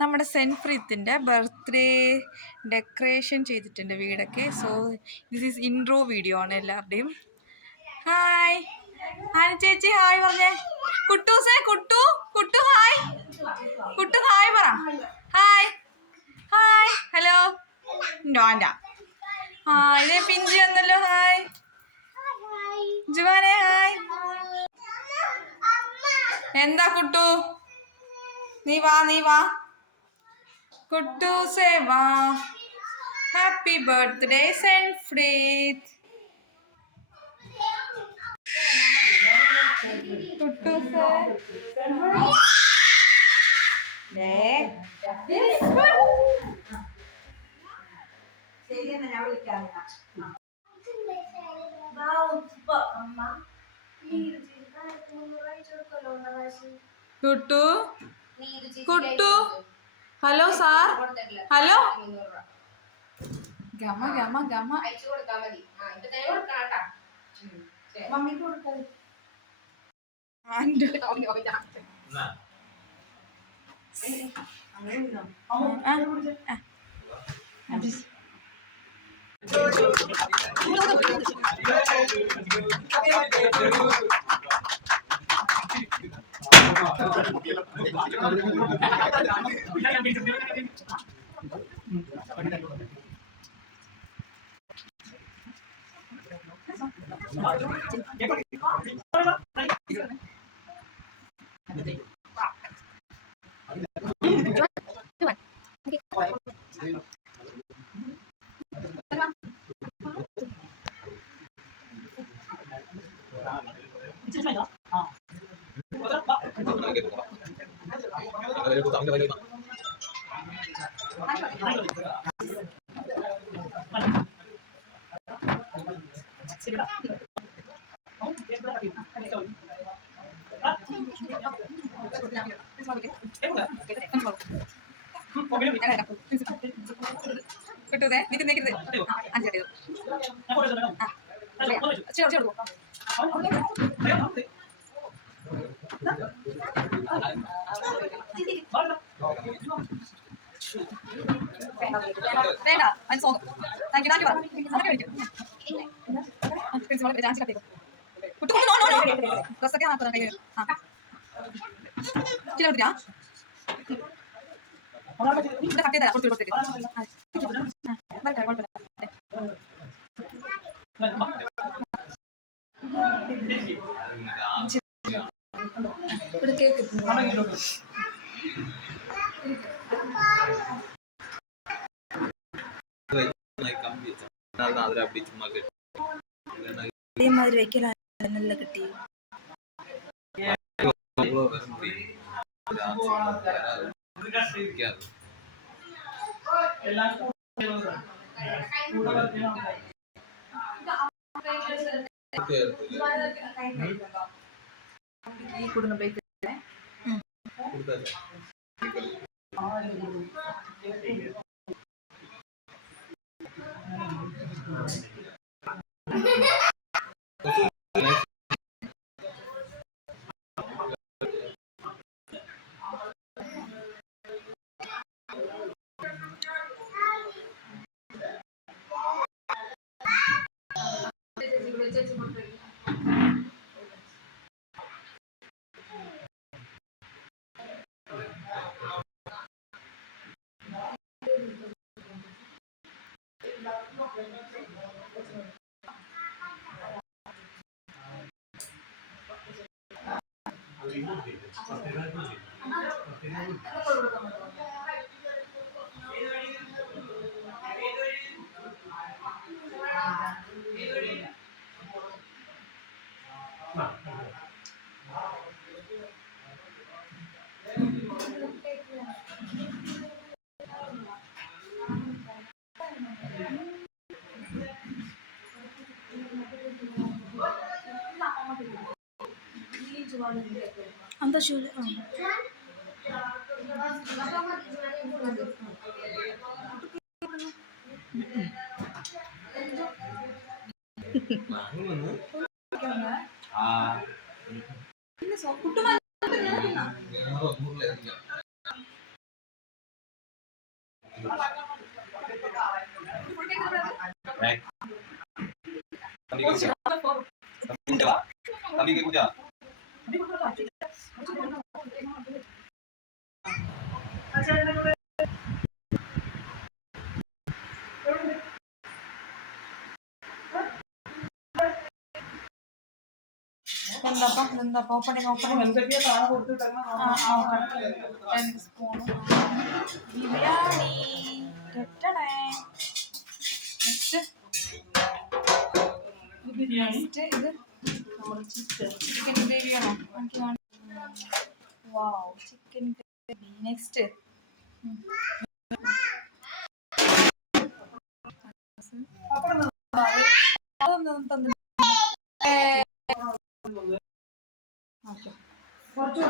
നമ്മുടെ സെൻഫ്രീത്തിൻ്റെ birthday decoration ചെയ്തിട്ടുണ്ട് വീടൊക്കെ. So this is intro video ആണ് എല്ലാവരുടെയും. ഹായ് ആന ചേച്ചി ഹായ് പറഞ്ഞേ. കുട്ടൂസേ കുട്ടു കുട്ടു ഹായ്. കുട്ടു ഹായ് പറ. ഹായ് ഹായ് ഹലോ നോണ്ട. ഇതേ പിഞ്ചി വന്നല്ലോ. ഹായ് ജുവാനെ ഹായ്. എന്താ കുട്ടു നീ വാ കുട്ടു സേ വാ. ഹാപ്പി ബർത്ത്ഡേ സെൻഫ്രീത്ത്. Kuttu Kuttu Kuttu hello sir hello ഗമ ഗമ ഗമ കിട്ടൂതേ നിൽക്കുന്നത് അഞ്ച് വേണ്ട അത് സോങ് താങ്ക് യു പറ അതൊക്കെ വിളിക്കും പ്രിൻസിപ്പൾ ഡാൻസ് കട്ടേക്കും ഡ്രസ്സൊക്കെ നോക്കുന്ന കയ്യിൽ ചില കൊടുത്തില്ല ഇവിടെ കട്ട് ചെയ്താ കൊടുത്തു കൊടുത്തേക്ക് ഇവിടെ കേക്ക് അതേമാതിരി വെക്കലല്ല കിട്ടി. ഈ കൂടുന്ന ബൈക്ക് എന്താ ശൂല് എന്താ ഓപ്പണിങ് രണ്ട് സ്പൂൺ ബിരിയാണി കെട്ടണേ. നെക്സ്റ്റ് ഇത് ചിക്കൻ ഗ്രേവിയാണോ? വാവ്, ചിക്കൻ ഗ്രേവി. നെക്സ്റ്റ് കുറച്ച്